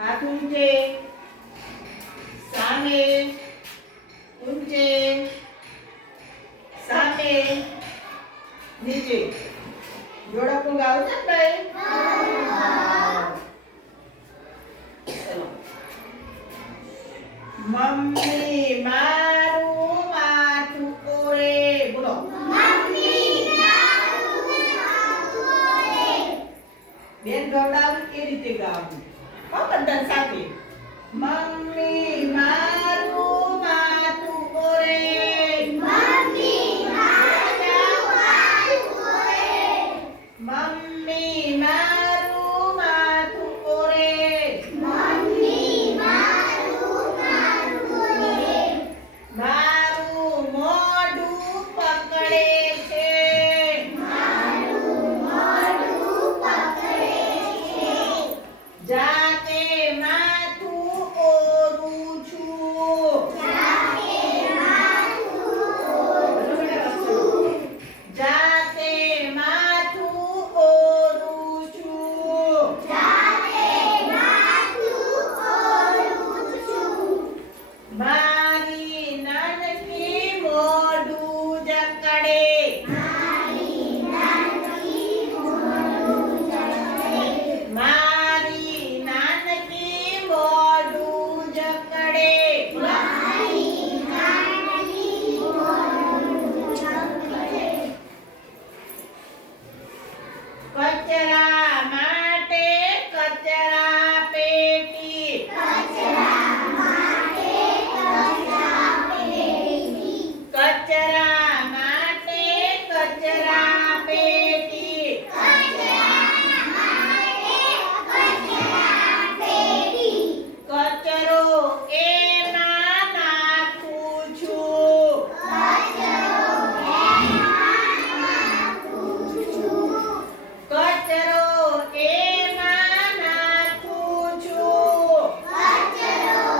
हाथ ऊंचे सामे ऊंचे सामे नीचे जोड़ा को गाओ ना भाई चलो मम्मी मारू माथू कोरे बोलो मम्मी मारू माथू कोरे बेन गवડાવું એ રીતે ગાવું હો બધા સાથે મમ્મી મારું માથું કોરે મમ્મી મારું માથું કોરે મમ્મી મારું માથું કોરે મમ્મી મારું માથું કોરે મારું મોઢું પકડે છે મારું મોઢું પકડે છે જાતે માથું ઓરું છું જાતે માથું ઓરું છું જાતે માથું ઓરું છું જાતે માથું ઓરું છું મારી નાનકી મોઢું જકડે મારી નાનકી મોઢું જકડે મારી નાનકી મોઢું જકડે મારી નાનકી મોઢું જકડે કચરા માટે કચરા પેટી કચરા માટે કચરા પેટી કચરા માટે કચરા પેટી કચરા માટે કચરા પેટી કચરો એમાં નાખું છું કચરો એમાં નાખું છું કચરો એમાં નાખું છું કચરો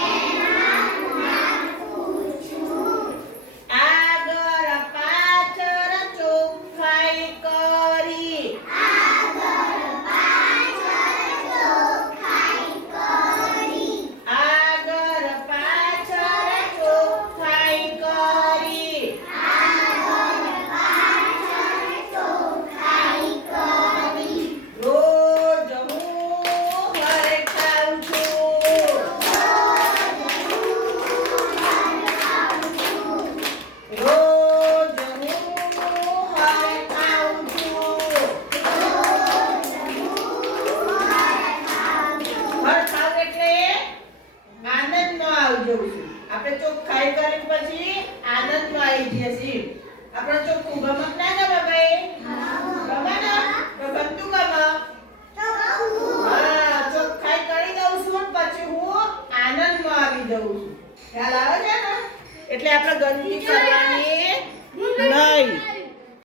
એમાં નાખું છું આગળ પાછળ ચોખ્ખાઈ કરી આગળ પાછળ ચોખ્ખાઈ કરી આગળ પાછળ ચોખ્ખાઈ કરી આગળ પાછળ ચોખ્ખાઈ કરી રોજ હું હરખાઉં છું રોજ હું હરખાઉં છું રોજ હું હરખાઉં છું રોજ હું હરખાઉં છું હરખાવ એટલે આનંદમાં આવી જવું છું આપણે ચોખ્ખાઈ કરી પછી આનંદમાં આવી જઈએ છીએ આપણે ચોખ્ખું ગમત ના ગમે ભાઈ ગમે ને તો ગમતું ગમે હા ચોખ્ખાઈ કરી દઉં છું ને પછી હું આનંદમાં આવી જઉં છું ખ્યાલ આવે છે ને એટલે આપણે ગંદકી કરવાની નહીં